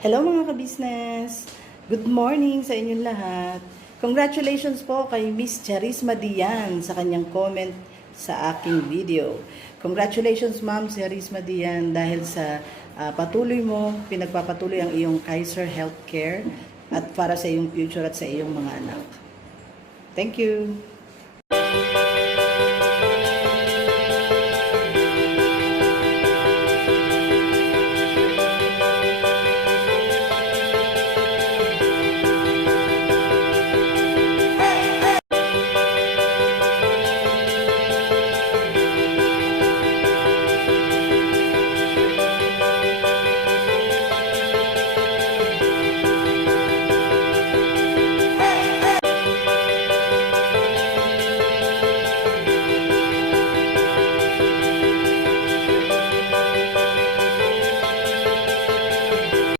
Hello mga ka-business! Good morning sa inyong lahat. Congratulations po kay Miss Charisma Dian sa kanyang comment sa aking video. Congratulations Ma'am Charisma Dian dahil sa patuloy mo, pinagpapatuloy ang iyong Kaiser Healthcare at para sa iyong future at sa iyong mga anak. Thank you!